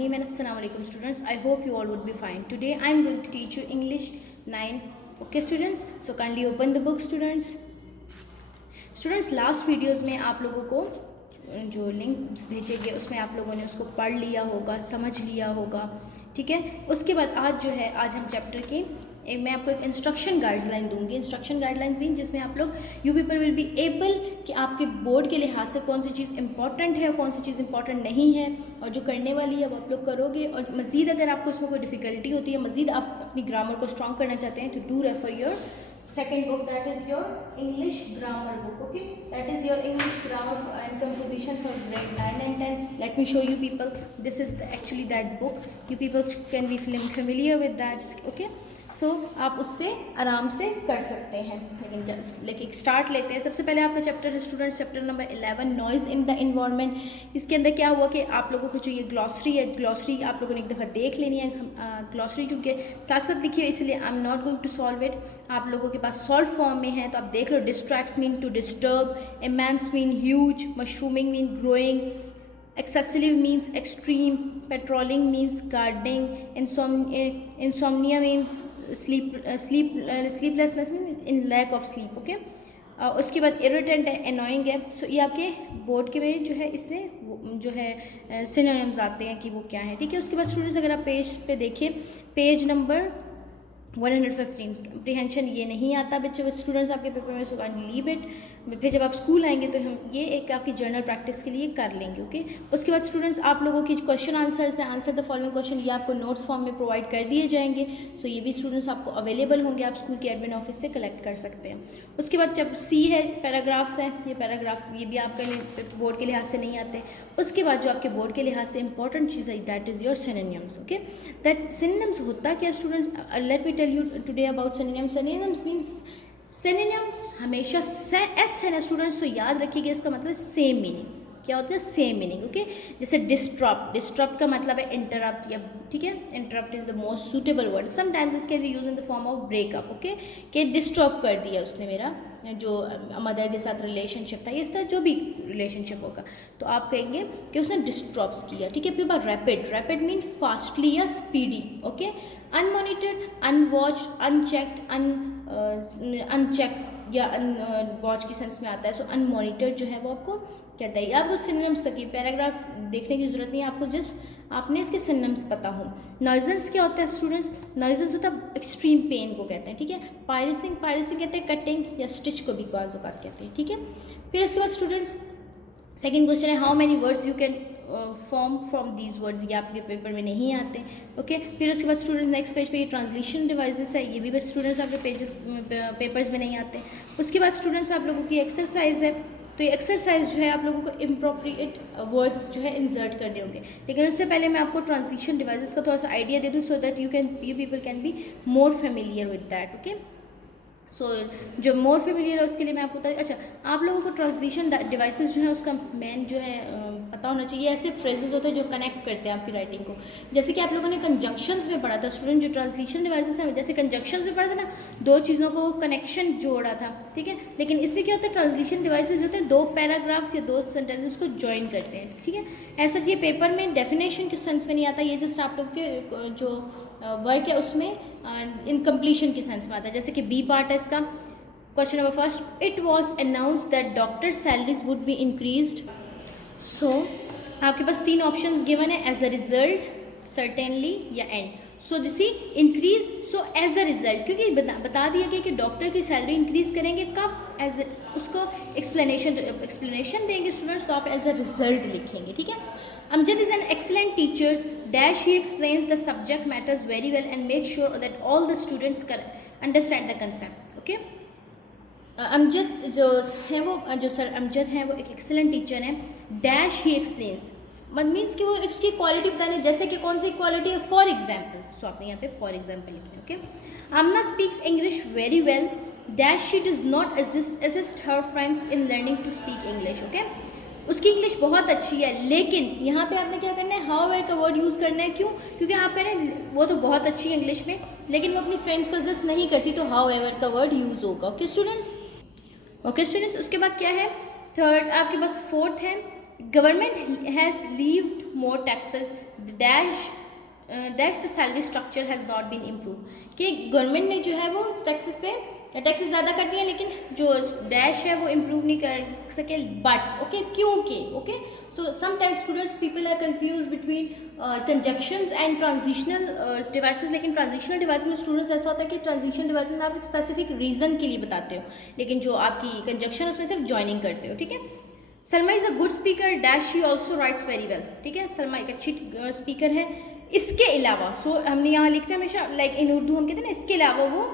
Bismillahirrahmanirrahim and Assalamu alaikum students. I hope you all would be fine. Today I am going to teach you English 9. Okay students, so kindly open the book students. Students last videos में आप लोगों को जो link भेजे गए उसमें आप लोगों ने उसको पढ़ लिया होगा, समझ लिया होगा, ठीक है। उसके बाद आज जो है आज हम चैप्टर की मैं आपको एक इंस्ट्रक्शन गाइडलाइन दूंगी। इंस्ट्रक्शन गाइडलाइंस भी जिसमें आप लोग you people will be able कि आपके बोर्ड के लिहाज से कौन सी चीज़ इंपॉर्टेंट है और कौन सी चीज़ इंपॉर्टेंट नहीं है, और जो करने वाली है वो आप लोग करोगे। और मज़ीद अगर आपको इसमें कोई डिफ़िकल्टी होती है, मज़ीद आप अपनी ग्रामर को स्ट्रॉन्ग करना चाहते हैं, तो do refer your second book, that is your English grammar book. Okay, that is your English grammar and composition for grade 9 and 10. Let me show you people, this is actually that book. You people can be familiar with that. Okay, so आप उससे आराम से कर सकते हैं। लेकिन start लेते हैं। सबसे पहले आपका चैप्टर है students chapter number 11 noise in the environment. इसके अंदर क्या हुआ कि आप लोगों को जो ये ग्लॉसरी है, ग्लॉसरी आप लोगों ने एक दफ़ा देख लेनी है। ग्लॉसरी चूँकि साथ साथ लिखी है इसलिए I am not going to solve it, आप लोगों के पास सॉल्व फॉर्म में है तो आप देख लो। Distracts mean to disturb, immense mean huge, mushrooming mean growing, excessive means extreme, patrolling means guarding, insomnia means sleeplessness means in lack of sleep. Okay, उसके बाद irritant है, annoying है। सो ये आपके बोर्ड के में जो है इससे जो है सिनोनिम्स आते हैं कि वो क्या है, ठीक है। उसके बाद स्टूडेंट्स अगर आप पेज पे देखिए, पेज नंबर 115 कम्प्रीहेंशन ये नहीं आता बच्चों स्टूडेंट्स आपके पेपर में, सो कैन लीव इट। फिर जब आप स्कूल आएंगे तो हम ये एक आपकी जर्नल प्रैक्टिस के लिए कर लेंगे। ओके, उसके बाद स्टूडेंट्स आप लोगों की क्वेश्चन आंसर्स हैं, आंसर द फॉलोइंग क्वेश्चन, ये आपको नोट्स फॉर्म में प्रोवाइड कर दिए जाएंगे। सो ये भी स्टूडेंट्स आपको अवेलेबल होंगे, आप स्कूल के एडमिन ऑफिस से कलेक्ट कर सकते हैं। उसके बाद जब सी है पैराग्राफ्स हैं, ये पैराग्राफ्स ये भी आपके बोर्ड के लिहाज से नहीं आते। उसके बाद जो आपके बोर्ड के लिहाज से इंपॉर्टेंट चीज़ है that is your synonyms. Okay, that synonyms होता क्या students, let me tell you today about synonyms. Synonyms means synonym हमेशा एस है ना स्टूडेंट्स, तो याद रखिएगा इसका मतलब सेम मीनिंग। क्या होता है? Same meaning. ओके, जैसे डिस्टर्ब, डिस्टर्ब का मतलब है इंटरप्ट, या ठीक है, interrupt is the most suitable word. Sometimes it can be use in the form of breakup. Okay, कि डिस्टर्ब कर दिया उसने मेरा जो मदर के साथ रिलेशनशिप था, इस तरह जो भी रिलेशनशिप होगा तो आप कहेंगे कि उसने डिस्टर्ब्स किया, ठीक है। फिर बात रैपिड, रैपिड मीन फास्टली या स्पीडी। ओके, अनमॉनिटर्ड, अनवॉच्ड, अनचेक्ड, अनचेक्ड या वॉच की सेंस में आता है। सो अनमॉनिटर्ड जो है वो आपको कहता है। आप उस सिनोनिम्स तक, ये पैराग्राफ देखने की जरूरत नहीं है आपको, जस्ट आपने इसके सिनोनिम्स पता हो। नॉइजेंस क्या होता है स्टूडेंट्स? नॉइजेंस होता है एक्सट्रीम पेन को कहते हैं, ठीक है। पायरेसिंग, पायरेसिंग कहते हैं कटिंग या स्टिच को भी बाज़ औक़ात कहते हैं, ठीक है। फिर उसके बाद स्टूडेंट्स सेकंड क्वेश्चन है how many words you can form from these words, ये आपके पेपर में नहीं आते। ओके, फिर उसके बाद स्टूडेंट्स नेक्स्ट पेज पे ये ट्रांसलेशन डिवाइसेस है, ये भी बस स्टूडेंट्स आपके पेजेस पेपर्स में नहीं आते। उसके बाद स्टूडेंट्स आप लोगों की एक्सरसाइज है, तो ये एक्सरसाइज जो है आप लोगों को इम्प्रोप्रिएट वर्ड्स जो है इंसर्ट करने होंगे। लेकिन उससे पहले मैं आपको ट्रांसलेशन डिवाइसेस का थोड़ा सा आइडिया दे दूँ, so that you people can be more familiar with that. Okay, so जो मोर फेमिलियर है उसके लिए मैं आपको बता, अच्छा आप लोगों को ट्रांसलेशन डिवाइसेस जो है उसका मेन जो है पता होना चाहिए। ऐसे फ्रेजेस होते हैं जो कनेक्ट करते हैं आपकी राइटिंग को, जैसे कि आप लोगों ने कंजक्शंस में पढ़ा था स्टूडेंट, जो ट्रांसलेशन डिवाइसेस हैं जैसे कंजक्शंस में पढ़ा था ना, दो चीज़ों को कनेक्शन जोड़ा था, ठीक है। लेकिन इसमें क्या होता है, ट्रांसलेशन डिवाइसेस होते हैं दो पैराग्राफ्स या दो सेंटेंसेस को ज्वाइन करते हैं, ठीक है। ऐसा ये पेपर में डेफिनेशन के सेंस में नहीं आता, ये जस्ट आप लोग के जो वर्क है उसमें इन कंप्लीशन के सेंस में आता है। जैसे कि बी पार्ट है इसका, question number first, it was announced that doctor salaries would be increased. So आपके पास तीन ऑप्शंस गिवन है, एज अ रिजल्ट, सर्टेनली या and. So this increase, so as a result, क्योंकि बता दिया गया कि डॉक्टर की सैलरी इंक्रीज करेंगे कब, एज उसको एक्सप्लेनेशन देंगे स्टूडेंट्स, तो आप एज अ रिजल्ट लिखेंगे, ठीक है। Amjad is an excellent teacher dash he explains the subject matters very well and makes sure that all the students understand the concept. Okay, Amjad जो है वो जो सर अमजद हैं वो एक एक्सेलेंट टीचर हैं, डैश ही एक्सप्लेन्स मीन्स कि वो उसकी क्वालिटी बताने, जैसे कि कौन सी क्वालिटी है, फॉर एग्जाम्पल। सो आपने यहाँ पे फॉर एग्जाम्पल लिखना है। Okay, Amna speaks English very well dash she does not assist her friends in learning to speak English. Okay, उसकी इंग्लिश बहुत अच्छी है, लेकिन यहाँ पे आपने क्या करना है, हाउएवर का वर्ड यूज़ करना है। क्यों? क्योंकि आप कह रहे हैं वो तो बहुत अच्छी है इंग्लिश में, लेकिन वो अपनी फ्रेंड्स को असिस्ट नहीं करती, तो हाउएवर का वर्ड यूज़ होगा। ओके स्टूडेंट्स, ओके स्टूडेंट्स, उसके बाद क्या है, थर्ड आपके पास फोर्थ है, government has levied more taxes dash the salary structure has not been improve, कि गवर्नमेंट ने जो है वो टैक्सेस पे टैक्सेस ज़्यादा कर दिए लेकिन जो डैश है वो इम्प्रूव नहीं कर सके, बट ओके क्योंकि okay so sometimes students people are confuse between conjunctions and transitional devices, लेकिन ट्रांजिशनल डिवाइस में स्टूडेंट्स ऐसा होता है कि ट्रांजिशनल डिवाइस में आप एक स्पेसिफिक रीज़न के लिए बताते हो, लेकिन जो आपकी कंजक्शन उसमें सिर्फ ज्वाइनिंग करते हो, ठीक है। Salma is a good speaker dash she also rights very well, ठीक है, सलमा एक अच्छी स्पीकर है। इसके अलावा हमने यहाँ लिखते हैं हमेशा लाइक इन उर्दू हम कहते हैं ना, इसके अलावा वो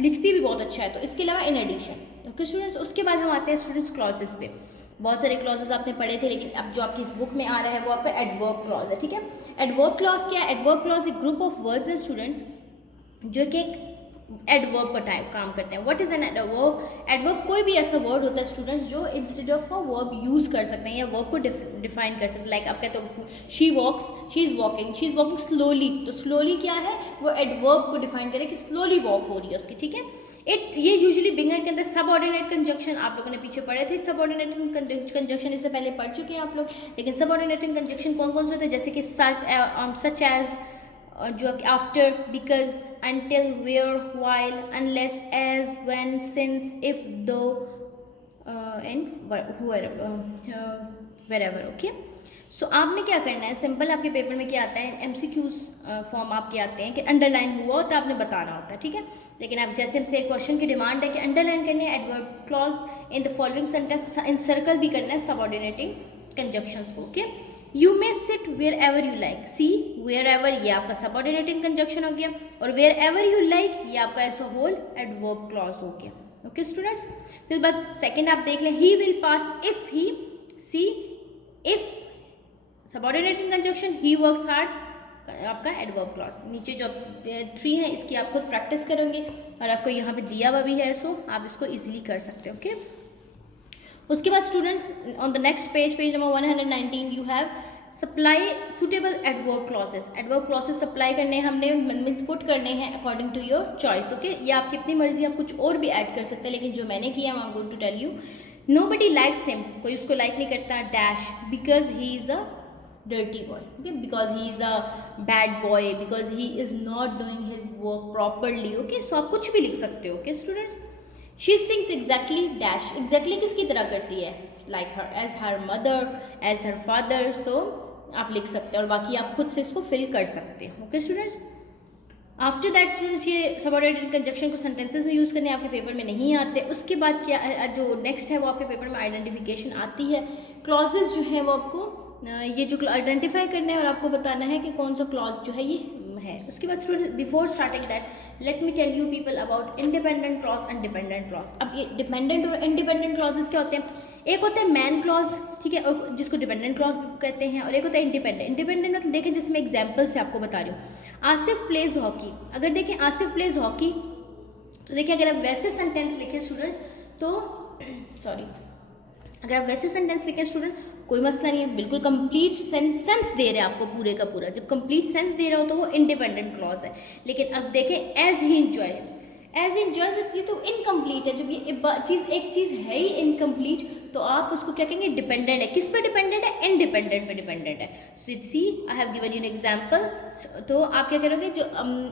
लिखती भी बहुत अच्छा है, तो इसके अलावा इन एडिशन, ओके स्टूडेंट्स। उसके बाद हम आते हैं स्टूडेंट्स क्लॉजेस पे। बहुत सारे क्लॉजेस आपने पढ़े थे, लेकिन अब जो आपकी इस बुक में आ रहा है वो आपका एडवर्ब क्लॉज है, ठीक है। एडवर्ब क्लॉज क्या है? एडवर्ब क्लॉज एक ग्रुप ऑफ वर्ड्स है स्टूडेंट्स जो कि एक एडवर्ब का टाइप काम करते हैं। What is an adverb? Adverb कोई भी ऐसा वर्ड होता है स्टूडेंट्स जो instead of a verb use कर सकते हैं या वर्ब को डिफाइन कर सकते हैं। लाइक आप कहते हो she walks, she is walking slowly, तो स्लोली क्या है? वो एडवर्ब को डिफाइन करे कि स्लोली वॉक हो रही है उसकी, ठीक है। ये यूजुअली बिगिनर के अंदर सबऑर्डिनेट कंजक्शन आप लोगों ने पीछे पढ़े थे, सबऑर्डिनेट कंजक्शन इससे पहले पढ़ चुके हैं आप लोग, लेकिन सबऑर्डिनेट कंजक्शन कौन कौन से होते हैं? जैसे कि सच एज, जो after, because, until, where, while, unless, as, when, since, if, though, and wherever, okay। सो आपने क्या करना है, सिंपल आपके पेपर में क्या आता है, MCQs फॉर्म आपके आते हैं कि अंडरलाइन हुआ तो आपने बताना होता है, ठीक है। लेकिन अब जैसे हमसे क्वेश्चन की डिमांड है कि अंडरलाइन करनी है adverb clause in the following sentence, encircle भी करना है सबऑर्डिनेटिंग कंजक्शंस को, okay. You may sit wherever you like, see wherever ये आपका सबऑर्डिनेटिंग कंजक्शन हो गया, और वेयर एवर यू लाइक ये आपका as a whole adverb clause हो गया, ओके स्टूडेंट्स। फिर बाद सेकेंड आप देख लें, he will pass if he, see if subordinating conjunction, he works hard आपका एडवर्ब क्लॉज। नीचे जो 3 है इसकी आप खुद प्रैक्टिस करेंगे और आपको यहाँ पे दिया हुआ भी है, सो आप इसको इजीली कर सकते हो, ओके। उसके बाद students on the next page number 119 you have supply suitable adverb clauses. Adverb clauses supply करने हमने मीन्स पुट करने हैं according to your choice, okay. ये आपकी अपनी मर्जी, आप कुछ और भी ऐड कर सकते हैं, लेकिन जो मैंने किया I am going to tell you. Nobody likes him, कोई उसको लाइक नहीं करता, dash, because he is a dirty boy, okay, because he is a bad boy, because he is not doing his work properly, okay। so आप कुछ भी लिख सकते हो, okay students। she sings exactly dash, exactly किसकी तरह करती है, like her, as her mother, as her father, so आप लिख सकते हो और बाकी आप खुद से इसको फिल कर सकते हो, okay students। After that students ये सबऑर्डिनेटेड कंजक्शन को सेंटेंसेस में यूज़ करने आपके पेपर में नहीं आते। उसके बाद क्या जो नेक्स्ट है वो आपके पेपर में आइडेंटिफिकेशन आती है। क्लॉजेज जो है वो आपको ये जो आइडेंटिफाई करना है और आपको बताना है कि कौन सा क्लॉज जो है ये है। उसके बाद student before starting that let me tell you people about independent clause and dependent clause. अब ये डिपेंडेंट और इंडिपेंडेंट क्लॉजेस क्या होते हैं? एक होता है मैन क्लॉज, ठीक है, जिसको डिपेंडेंट क्लॉज कहते हैं, और एक होता है इंडिपेंडेंट। इंडिपेंडेंट मतलब देखें जिसमें एग्जाम्पल से आपको बता रही हूँ, आसिफ प्लेज हॉकी। अगर देखें आसिफ प्लेज हॉकी तो देखिए अगर आप वैसे सेंटेंस लिखें स्टूडेंट्स तो अगर आप वैसे सेंटेंस लिखें स्टूडेंट कोई मसला नहीं है, बिल्कुल कंप्लीट सेंस दे रहे हैं आपको पूरे का पूरा। जब कंप्लीट सेंस दे रहा हो तो वो इंडिपेंडेंट क्लॉज है। लेकिन अब देखें as he enjoys, as enjoys ये तो इनकम्प्लीट है। जब ये एक चीज़ है ही इनकम्प्लीट तो आप उसको क्या कहेंगे? डिपेंडेंट है। किस पे डिपेंडेंट है? इंडिपेंडेंट पे डिपेंडेंट है। So see I have given you an example. तो आप क्या करोगे, जो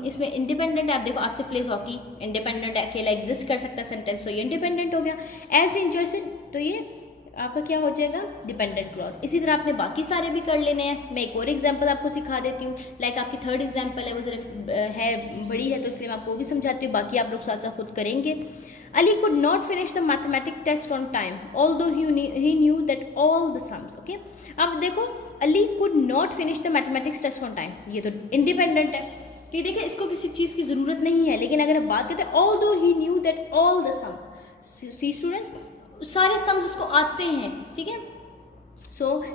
इसमें इंडिपेंडेंट है, आप देखो आसिफ प्लेज हॉकी, इंडिपेंडेंट है, अकेला एग्जिस्ट कर सकता है सेंटेंस, तो ये इंडिपेंडेंट हो गया। एज इंजॉयज तो ये आपका क्या हो जाएगा? Dependent clause. इसी तरह आपने बाकी सारे भी कर लेने हैं। मैं एक और एग्जांपल आपको सिखा देती हूँ। लाइक आपकी थर्ड एग्जांपल है, वो जरा है बड़ी है तो इसलिए मैं आपको वो भी समझाती हूँ, बाकी आप लोग साथ साथ खुद करेंगे। Ali could not finish the mathematic test on time although he knew that all the sums, okay. अब देखो Ali could not finish the mathematics test on time, ये तो इंडिपेंडेंट है कि देखिए इसको किसी चीज़ की ज़रूरत नहीं है। लेकिन अगर आप बात करते हैं although he knew that all the sums, see students सारे सम्स उसको आते हैं, ठीक है।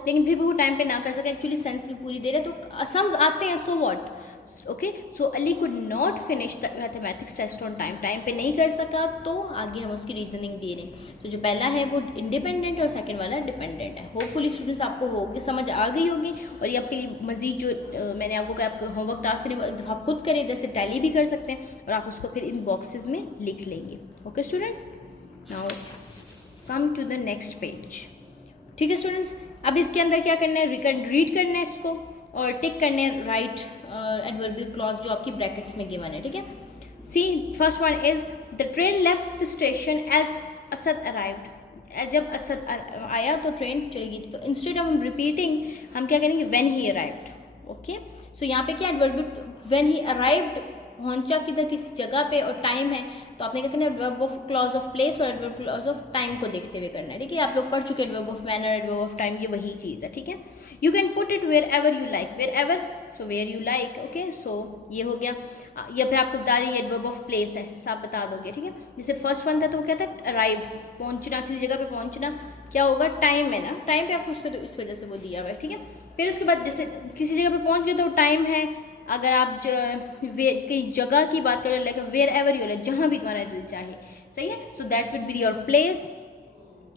लेकिन फिर भी वो टाइम पे ना कर सके, एक्चुअली सेंस भी पूरी दे रहे तो सम्स आते हैं, so what, okay. So Ali could not finish the mathematics test on time, time पे नहीं कर सका तो आगे हम उसकी रीजनिंग दे रहे हैं। तो जो पहला है वो इंडिपेंडेंट और सेकंड वाला डिपेंडेंट है। होपफुली स्टूडेंट्स आपको होगी समझ आ गई होगी। और ये आपके लिए मजीद जो मैंने आपको कहा आपको होमवर्क टास्क करें आप खुद करें, जैसे टैली भी कर सकते हैं और आप उसको फिर इन बॉक्सेस में लिख लेंगे, okay students. Now come to the next page, ठीक है स्टूडेंट्स। अब इसके अंदर क्या करना है? रीड करना है इसको और टिक करने राइट एडवर्बियल क्लॉज जो आपकी ब्रैकेट्स में गिवन है, ठीक है। See first one is the train left the station as Asad arrived. जब असद आया तो ट्रेन चली गई थी। तो इंस्टेड ऑफ रिपीटिंग हम क्या करेंगे, व्हेन ही अराइव्ड। ओके, सो यहाँ पे क्या एडवर्बियल व्हेन ही अराइव्ड, पहुंचा किधर, किसी जगह पे, और टाइम है तो आपने क्या करना है, adverb of clause of place और एडवर्ब क्लॉज ऑफ टाइम को देखते हुए करना है, ठीक है। आप लोग पढ़ चुके adverb of manner, adverb of time, ये वही चीज़ है, ठीक है। You can put it wherever you like, wherever, so where you like, okay. So ये हो गया। या फिर आपको बता देंगे एडवर्ब ऑफ प्लेस है, आप बता दोगे, ठीक है। जैसे फर्स्ट वन था तो वो कहता है अराइव्ड, पहुंचना, किसी जगह पे पहुंचना, क्या होगा, टाइम है ना, टाइम पे आप पूछते हो तो इस वजह से वो दिया हुआ है, ठीक है। फिर उसके बाद जैसे किसी जगह पे पहुंच गए तो टाइम है। अगर आप कई जगह की बात करें, like wherever you like, जहाँ भी तुम्हारा दिल चाहे, सही है। So that will be your place.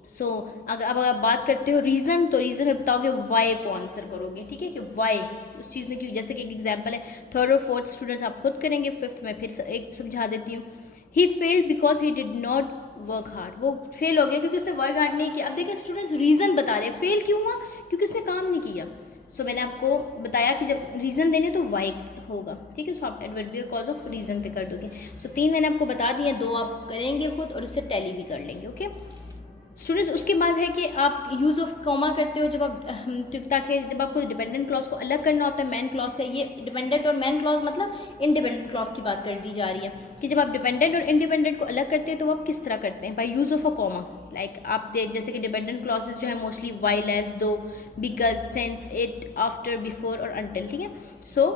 So अगर अब आप बात करते हो रीज़न, तो रीज़न में बताओगे वाई को आंसर करोगे, ठीक है, कि वाई उस चीज़ ने क्यों। जैसे कि एक एग्जांपल है, थर्ड और फोर्थ स्टूडेंट्स आप खुद करेंगे, फिफ्थ में फिर एक समझा देती हूँ। He failed because he did not work hard, वो फेल हो गया क्योंकि उसने वर्क हार्ड नहीं किया। अब देखिए स्टूडेंट्स रीज़न बता रहे हैं, फेल क्यों हुआ, क्योंकि उसने काम नहीं किया। सो मैंने आपको बताया कि जब रीज़न देने तो वाई होगा, ठीक है। सो आप एडवर्बियल कॉज ऑफ रीज़न पे कर दोगे। सो 3 मैंने आपको बता दिया, 2 आप करेंगे खुद और उससे टैली भी कर लेंगे, ओके स्टूडेंट्स। उसके बाद है कि आप यूज़ ऑफ कॉमा करते हो जब आप, ताकि जब आपको डिपेंडेंट क्लॉज को अलग करना होता है मैन क्लॉज से। ये डिपेंडेंट और मैन क्लॉज मतलब इंडिपेंडेंट क्लॉज की बात कर दी जा रही है कि जब आप डिपेंडेंट और इंडिपेंडेंट को अलग करते हैं तो आप किस तरह करते हैं, by use of a comma. Like आप जैसे कि डिपेंडेंट क्लॉजेज जो है mostly while, as, though, because, since, if, after, before और अंटिल, ठीक है। सो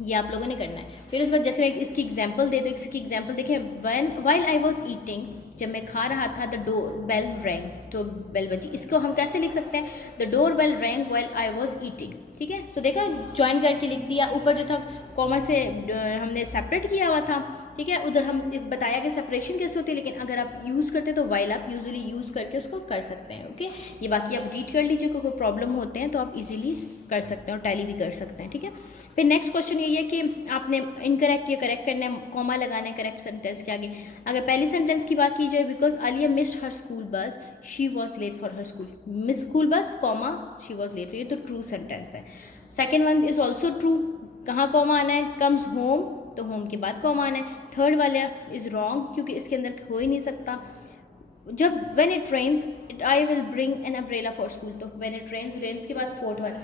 ये आप लोगों ने करना है। फिर उसके बाद जैसे मैं इसकी एग्जांपल दे दूँ, इसकी एग्जांपल देखें, व्हाइल आई वाज ईटिंग, जब मैं खा रहा था, द डोर बेल रैंग, तो बेल बजी। इसको हम कैसे लिख सकते हैं, the doorbell rang while I was eating, ठीक है। सो देखा, ज्वाइन करके लिख दिया। ऊपर जो था कॉमा से हमने सेपरेट किया हुआ था, ठीक है। उधर हम बताया कि सेपरेशन कैसे होती है, लेकिन अगर आप यूज़ करते हैं तो व्हाइल आप यूजुअली यूज़ करके उसको कर सकते हैं, ओके। ये बाकी आप रीड कर लीजिए, कोई प्रॉब्लम होते हैं तो आप इजीली कर सकते हैं और टैली भी कर सकते हैं, ठीक है। फिर नेक्स्ट क्वेश्चन ये है कि आपने इनकरेक्ट या करेक्ट करना है, कॉमा लगाना है करेक्ट सेंटेंस के आगे। अगर पहली सेंटेंस की बात की जाए, because Alia missed her school bus, she was late for her school, miss school bus, comma, she was late, ये तो ट्रू सेंटेंस है। Second one is also true, कहाँ कॉमा आना है, कम्स होम, तो होम के बाद कॉमा आना है। थर्ड वाला इज रॉन्ग क्योंकि इसके अंदर हो ही नहीं सकता। जब when it rains I will bring an umbrella for school, तो व्हेन इट रेन्स, रेन्स के बाद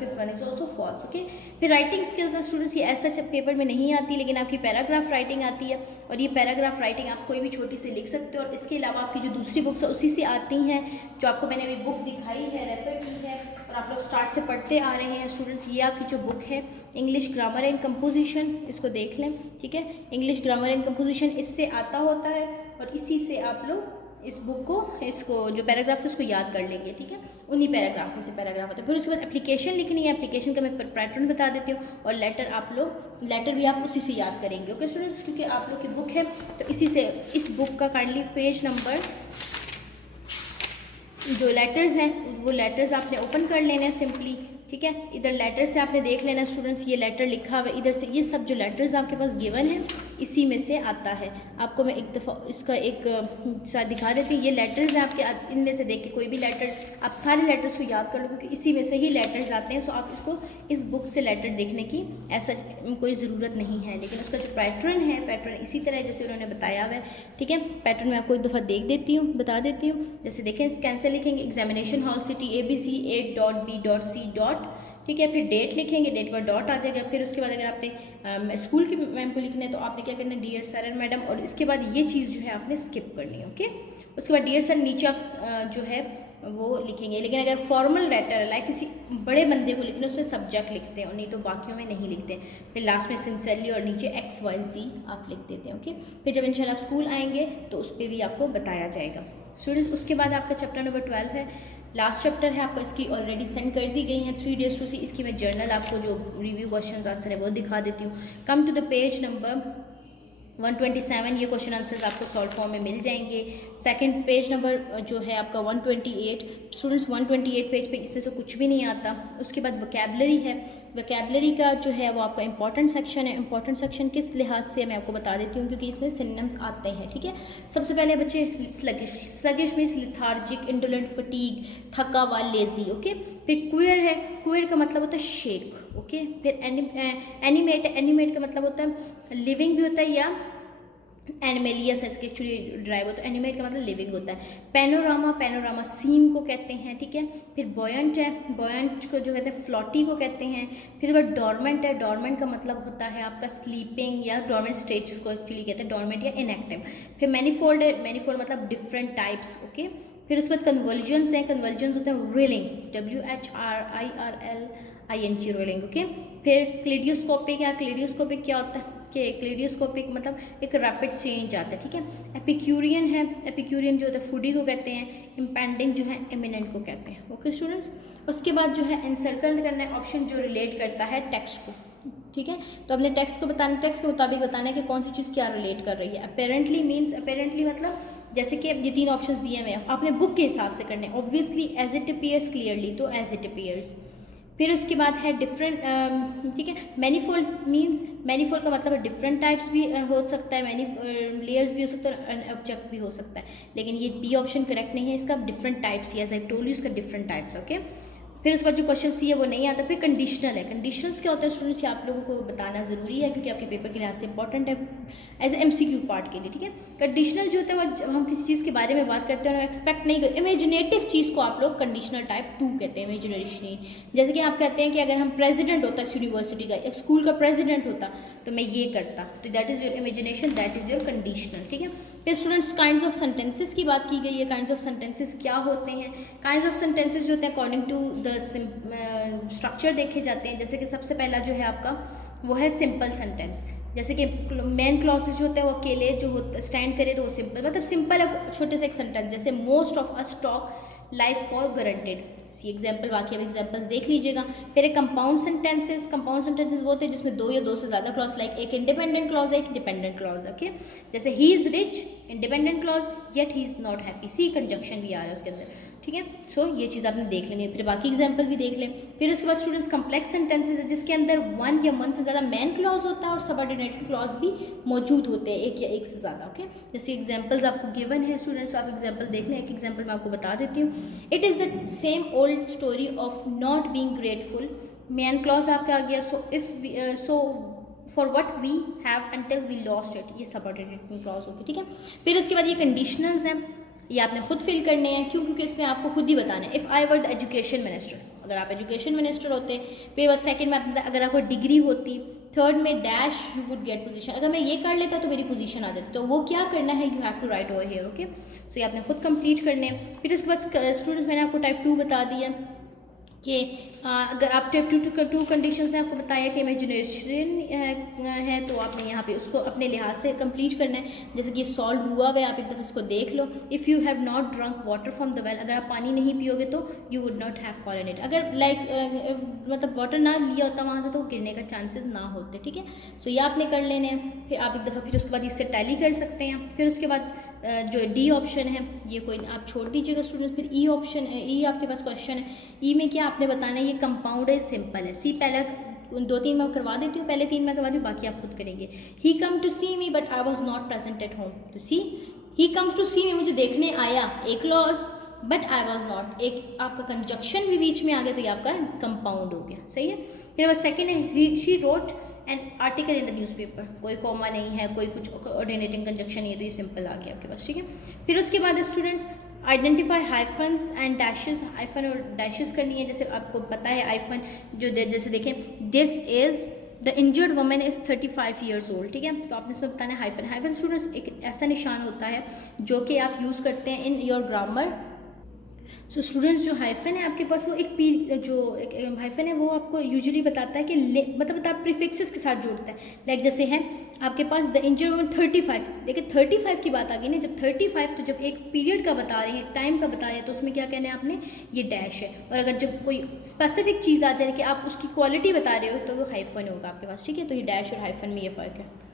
fifth one is also false, okay. फिर राइटिंग स्किल्स है स्टूडेंट्स, ये ऐसा पेपर में नहीं आती, लेकिन आपकी पैराग्राफ राइटिंग आती है, और ये पैराग्राफ राइटिंग आप कोई भी छोटी से लिख सकते हो। और इसके अलावा आपकी जो दूसरी बुक्स है उसी से आती हैं, जो आपको मैंने अभी बुक दिखाई है, रेफर की है, और आप लोग स्टार्ट से पढ़ते आ रहे हैं स्टूडेंट्स। ये आपकी जो बुक है इंग्लिश ग्रामर एंड कंपोजिशन, इसको देख लें, ठीक है। इंग्लिश ग्रामर एंड कंपोजिशन इससे आता होता है, और इसी से आप लोग इस बुक को, इसको जो पैराग्राफ्स है उसको याद कर लेंगे, ठीक है। उन्हीं पैराग्राफ्स में से पैराग्राफ होता है। फिर उसके बाद एप्लीकेशन लिखनी है, एप्लीकेशन का मैं पैटर्न बता देती हूँ, और लेटर आप लोग, लेटर भी आप उसी से याद करेंगे, ओके स्टूडेंट्स, क्योंकि आप लोग की बुक है तो इसी से। इस बुक का काइंडली पेज नंबर, जो लेटर्स हैं वो लेटर्स आपने ओपन कर लेने हैं सिंपली, ठीक है। इधर लेटर से आपने देख लेना स्टूडेंट्स, ये लेटर लिखा हुआ है इधर से, ये सब जो लेटर्स आपके पास गिवन है इसी में से आता है। आपको मैं एक दफ़ा इसका एक शायद दिखा देती हूँ, ये लेटर्स हैं आपके, इनमें से देख के कोई भी लेटर, आप सारे लेटर्स को याद कर लो क्योंकि इसी में से ही लेटर्स आते हैं। सो आप इसको इस बुक से लेटर देखने की ऐसा कोई ज़रूरत नहीं है, लेकिन उसका जो पैटर्न है, पैटर्न इसी तरह जैसे उन्होंने बताया हुआ है, ठीक है। पैटर्न मैं आपको एक दफ़ा देख देती हूँ, बता देती हूँ। जैसे देखें, कैंसिल लिखेंगे, examination hall city ABC 8.B.C. ठीक है। फिर डेट लिखेंगे, डेट पर डॉट आ जाएगा। फिर उसके बाद अगर आपने स्कूल की मैम को लिखना है तो आपने क्या करना है, डियर सर एंड मैडम, और इसके बाद ये चीज़ जो है आपने स्किप करनी है, ओके। उसके बाद डियर सर नीचे आप जो है वो लिखेंगे, लेकिन अगर फॉर्मल लेटर है, लाइक किसी बड़े बंदे को लिखना है, उसमें सब्जेक्ट लिखते हैं, और नहीं तो बाकियों में नहीं लिखते। फिर लास्ट में सिंसियरली और नीचे XYZ आप लिख देते हैं, ओके। फिर जब इंशाल्लाह आप स्कूल आएंगे तो उस पर भी आपको बताया जाएगा स्टूडेंट्स। उसके बाद आपका चैप्टर नंबर 12 है, लास्ट चैप्टर है आपको, इसकी ऑलरेडी सेंड कर दी गई हैं 3 days to see। इसकी मैं जर्नल आपको जो रिव्यू क्वेश्चन आंसर है वो दिखा देती हूँ। Come to the page number 127, ये क्वेश्चन आंसर्स आपको सॉल्व फॉर्म में मिल जाएंगे। सेकंड पेज नंबर जो है आपका 128 स्टूडेंट्स, 128 पेज पे इसमें से कुछ भी नहीं आता। उसके बाद वोकैबलरी है, वोकैबलरी का जो है वो आपका इंपॉर्टेंट सेक्शन है। इंपॉर्टेंट सेक्शन किस लिहाज से मैं आपको बता देती हूँ, क्योंकि इसमें सिनोनिम्स आते हैं, ठीक है। सबसे पहले बच्चे sluggish, sluggish means lethargic, indolent, fatigue, थका हुआ, लेजी, ओके। फिर क्वेयर है, क्वेयर का मतलब होता है शेक, ओके। फिर एनिमेट, एनिमेट का मतलब होता है लिविंग भी होता है या एनिमेलियस है इसके एक्चुअली ड्राइव होता है। एनिमेट का मतलब लिविंग होता है। पैनोरामा, पैनोरामा सीन को कहते हैं, ठीक है। फिर बॉयंट है, बॉयंट को जो कहते हैं फ्लॉटी को कहते हैं। फिर वह डॉर्मेंट है, डॉर्मेंट का मतलब होता है आपका स्लीपिंग या डॉर्मेंट स्टेज को एक्चुअली कहते हैं, डॉर्मेंट या इनएक्टिव। फिर मैनीफोल्ड है, मैनीफोल्ड मतलब डिफरेंट टाइप्स, ओके। फिर उसके बाद कन्वर्जन्स हैं, कन्वर्जन्स होते हैं रिलिंग, WHRILING रोलिंग, ओके। फिर क्लेडियोस्कोपिक या क्लेडियोस्कोपिक क्या होता है कि क्लेडियोस्कोपिक मतलब एक रैपिड चेंज आता है, ठीक है। एपिक्यूरियन है, एपिक्यूरियन जो होता है फूडी को कहते हैं। इम्पेंडिंग जो है एमिनेंट को कहते हैं, ओके स्टूडेंट्स। उसके बाद जो है एनसर्कल करना है ऑप्शन जो रिलेट करता है टेक्स्ट को, ठीक है। तो अपने टेक्स्ट को बताना, टेक्स्ट के मुताबिक बताना है कि कौन सी चीज़ क्या रिलेट कर रही है। अपेरेंटली मीन्स, अपेरेंटली मतलब जैसे कि ये 3 ऑप्शंस दिए हुए हैं, आपने बुक के हिसाब से करने। Obviously as it appears, clearly तो एज इट अपीयर्स। फिर उसके बाद है डिफरेंट, ठीक है। मैनीफोल्ड मीन्स, मैनीफोल्ड का मतलब है डिफरेंट टाइप्स भी हो सकता है, मैनी लेयर्स भी हो सकता है, ऑब्जेक्ट भी हो सकता है, लेकिन ये बी ऑप्शन करेक्ट नहीं है इसका। Different types, as I told you, इसका डिफरेंट टाइप्स, ओके। फिर उसके बाद जो क्वेश्चन सी है वो नहीं आता। फिर कंडीशनल है, कंडीशंस क्या होता है स्टूडेंट्स, ये आप लोगों को बताना ज़रूरी है क्योंकि आपके पेपर के लिहाज से इंपॉर्टेंट है एज MCQ पार्ट के लिए, ठीक है। कंडीशनल जो होता है वो जब हम किसी चीज़ के बारे में बात करते हैं और एक्सपेक्ट नहीं करते, इमेजिनेटिव चीज़ को आप लोग कंडीशनल टाइप 2 कहते हैं, इमेजिनेशन। जैसे कि आप कहते हैं कि अगर हम प्रेजिडेंट होता इस यूनिवर्सिटी का, एक स्कूल का प्रेजिडेंट होता तो मैं ये करता, तो that is your imagination, that is your conditional, ठीक है। फिर स्टूडेंट्स काइंड्स ऑफ सेंटेंसेस की बात की गई है। काइंड्स ऑफ सेंटेंसेस क्या होते हैं? काइंड्स ऑफ सेंटेंसेस जो होते हैं अकॉर्डिंग टू द स्ट्रक्चर देखे जाते हैं। जैसे कि सबसे पहला जो है आपका वो है सिंपल सेंटेंस। जैसे कि मेन क्लॉसेज जो होते हैं वो अकेले जो होता स्टैंड करे तो वो सिंपल, मतलब सिंपल है छोटे से एक सेंटेंस। जैसे most of us talk life for guaranteed, see example, बाकी अब एग्जाम्पल्स देख लीजिएगा। फिर एक कंपाउंड सेंटेंसेस, कंपाउंड सेंटेंसेस वो होते हैं जिसमें 2 या 2 से ज़्यादा क्लॉज, लाइक एक इंडिपेंडेंट क्लॉज है, एक डिपेंडेंट क्लॉज, ओके। जैसे he is rich, independent clause, yet he is not happy, see conjunction भी आ रहा है उसके अंदर, ठीक है। सो ये चीज़ आपने देख लेनी है। फिर बाकी एग्जाम्पल भी देख लें। फिर उसके बाद स्टूडेंट्स कम्प्लेक्स सेंटेंसेस है जिसके अंदर 1 या 1 से ज़्यादा मेन क्लॉज होता है और सबऑर्डिनेटेड क्लॉज भी मौजूद होते हैं, 1 या 1 से ज़्यादा, ओके। जैसे एग्जाम्पल्स आपको गिवन है स्टूडेंट्स, आप एग्जाम्पल देख लें। एक एग्जाम्पल मैं आपको बता देती हूँ। It is the same old story of not being grateful, main clause आपका आ गया। So for what we have until we lost it, ये सबऑर्डिनेटेड क्लॉज होगी, ठीक है। फिर उसके बाद ये कंडीशनल्स हैं, ये आपने खुद फिल करने हैं, क्यों? क्योंकि इसमें आपको खुद ही बताना है। If I were the education minister, अगर आप एजुकेशन मिनिस्टर होते, फिर बस सेकंड में अगर आपको डिग्री होती, थर्ड में dash you would get position, अगर मैं ये कर लेता तो मेरी पोजीशन आ जाती। तो वो क्या करना है, you have to write over here, okay. So ये आपने खुद कंप्लीट करने हैं। फिर उसके बाद स्टूडेंट्स मैंने आपको टाइप 2 बता दिया कि अगर आप टाइप 2 कंडीशंस में आपको बताया कि इमेजिनेशन है तो आपने यहाँ पे उसको अपने लिहाज से कंप्लीट करना है। जैसे कि ये सॉल्व हुआ हुआ है, आप एक दफ़ा इसको देख लो। If you have not drunk water from the well, अगर आप पानी नहीं पियोगे तो you would not have fallen it, अगर लाइक मतलब वाटर ना लिया होता वहाँ से तो गिरने का चांसेस ना होते, ठीक है। सो ये आपने कर लेने हैं। फिर आप एक दफ़ा फिर उसके बाद इससे टैली कर सकते हैं। फिर उसके बाद जो डी ऑप्शन है ये कोई आप छोड़ दीजिएगा स्टूडेंट्स। फिर ई ऑप्शन, ई आपके पास क्वेश्चन है। ई में क्या आपने बताना है, ये कंपाउंड है, सिंपल है। सी पहले 2-3 मैं करवा देती हूँ, पहले 3 मैं करवा दी, बाकी आप खुद करेंगे। He come to see me but I was not present at home, तो see he comes to see मी, मुझे देखने आया, एक clause, but I was not, एक आपका कंजक्शन भी बीच में आ गया तो ये आपका कंपाउंड हो गया, सही है। फिर बस सेकेंड है she wrote an article in the newspaper, कोई कॉमा नहीं है, कोई कुछ ऑर्डिनेटिंग कंजक्शन नहीं है, तो ये सिंपल आ गया आपके पास, ठीक है। फिर उसके बाद students identify hyphens and dashes, hyphen और डैशेस करनी है। जैसे आपको पता है हाइफन जो जैसे देखें, this is the injured woman is 35 years old, ठीक है। तो आपने इसमें बताना है हाइफन। हाइफन स्टूडेंट्स एक ऐसा निशान होता है जो कि आप यूज़ करते हैं in your grammar. So students जो हाइफन है आपके पास वो एक हाइफन है वो आपको यूजुअली बताता है कि मतलब आप प्रीफिक्सेस के साथ जोड़ता है। लाइक जैसे है आपके पास द इंजर्ड वुमन 35, देखिए 35 की बात आ गई ना, जब 35 तो जब एक पीरियड का बता रहे हैं, एक टाइम का बता रहे हैं, तो उसमें क्या कहना है आपने, ये डैश है। और अगर जब कोई स्पेसिफिक चीज़ आ जाए कि आप उसकी क्वालिटी बता रहे हो तो वो हाइफन होगा आपके पास, ठीक है। तो ये डैश और हाइफन में ये फ़र्क है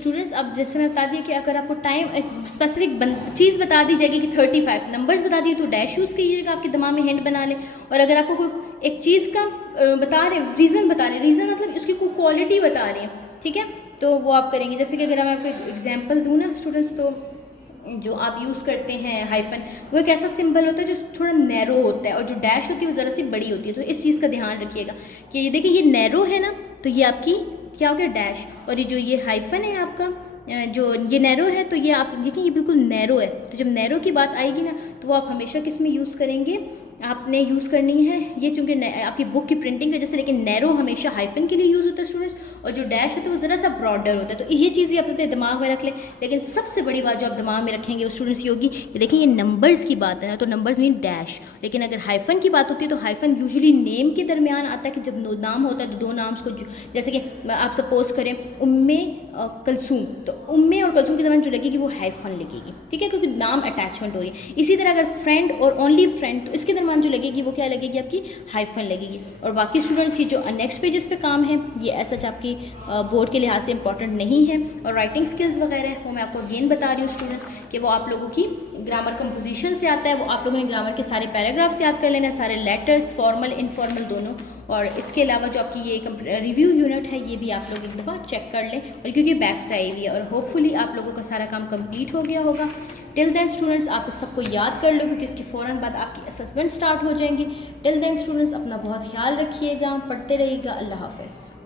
स्टूडेंट्स। अब जैसे मैं बता दिया कि अगर आपको टाइम स्पेसिफिक चीज़ बता दी जाएगी कि 35 नंबर्स बता दिए तो डैश यूज़ कीजिएगा, आपके दिमाग में हिंट बना लें। और अगर आपको कोई एक चीज़ का बता रहे हैं, रीज़न बता रहे हैं, रीज़न मतलब उसकी कोई क्वालिटी बता रहे हैं, ठीक है, तो वो आप करेंगे। जैसे कि अगर मैं आपको एग्जाम्पल दूँ ना स्टूडेंट्स, तो जो आप यूज़ करते हैं हाइफन, वो एक ऐसा सिंबल होता है जो थोड़ा नैरो होता है, और जो डैश होती है वो ज़रा सी बड़ी होती है। तो इस चीज़ का ध्यान रखिएगा कि ये देखिए, ये नैरो है ना, तो ये आपकी क्या हो गया, डैश। और ये जो ये हाइफन है आपका, जो ये नैरो है, तो ये आप देखिए ये बिल्कुल नैरो है। तो जब नैरो की बात आएगी ना, तो वो आप हमेशा किस में यूज़ करेंगे, आपने यूज़ करनी है ये, चूँकि आपकी बुक की प्रिंटिंग की वजह से, लेकिन नैरो हमेशा हाइफन के लिए यूज़ होता है स्टूडेंट्स, और जो डैश होता है वो ज़रा सा ब्रॉडर होता है। तो ये चीज़ आप अपने दिमाग में रख लें। लेकिन सबसे बड़ी बात जो आप दिमाग में रखेंगे वो स्टूडेंट्स ये होगी, ये देखिए ये नंबर्स की बात है ना, तो नंबर्स मीन डैश। लेकिन अगर हाइफन की बात होती है तो हाइफन यूजुअली नेम के दरमियान आता है, कि जब नाम होता है तो दो नाम्स को, जैसे कि आप सपोज करें उम्मे कलसूम, तो उम्मे और कलसूम के दरमियान जो लगेगी वो हाइफन लगेगी, ठीक है, क्योंकि नाम अटैचमेंट हो रही है। इसी तरह अगर फ्रेंड और ओनली फ्रेंड, तो इसके दरमियान जो लगेगी वो क्या लगेगी, आपकी हाइफन लगेगी। और बाकी स्टूडेंट्स ये जो नेक्स्ट पेजेस पे काम है, ये ऐसा आपकी बोर्ड के लिहाज से इंपॉर्टेंट नहीं है। और राइटिंग स्किल्स वगैरह वो मैं आपको अगेन बता रही हूँ स्टूडेंट्स, कि वो आप लोगों की ग्रामर कंपोजिशन से आता है, वो आप लोगों ने ग्रामर के सारे पैराग्राफ्स याद कर लेना है, सारे लेटर्स, फॉर्मल इनफॉर्मल दोनों। और इसके अलावा जो आपकी ये रिव्यू यूनिट है, ये भी आप लोग एक दफ़ा चेक कर लें, और क्योंकि बैक से आई हुई है, और होपफुली आप लोगों का सारा काम कंप्लीट हो गया होगा। टिल देन स्टूडेंट्स, आप इस सबको याद कर लो, क्योंकि इसके फ़ौरन बाद आपकी असेसमेंट स्टार्ट हो जाएंगी। टिल देन स्टूडेंट्स, अपना बहुत ख्याल रखिएगा, पढ़ते रहिएगा। अल्लाह हाफ़िज़।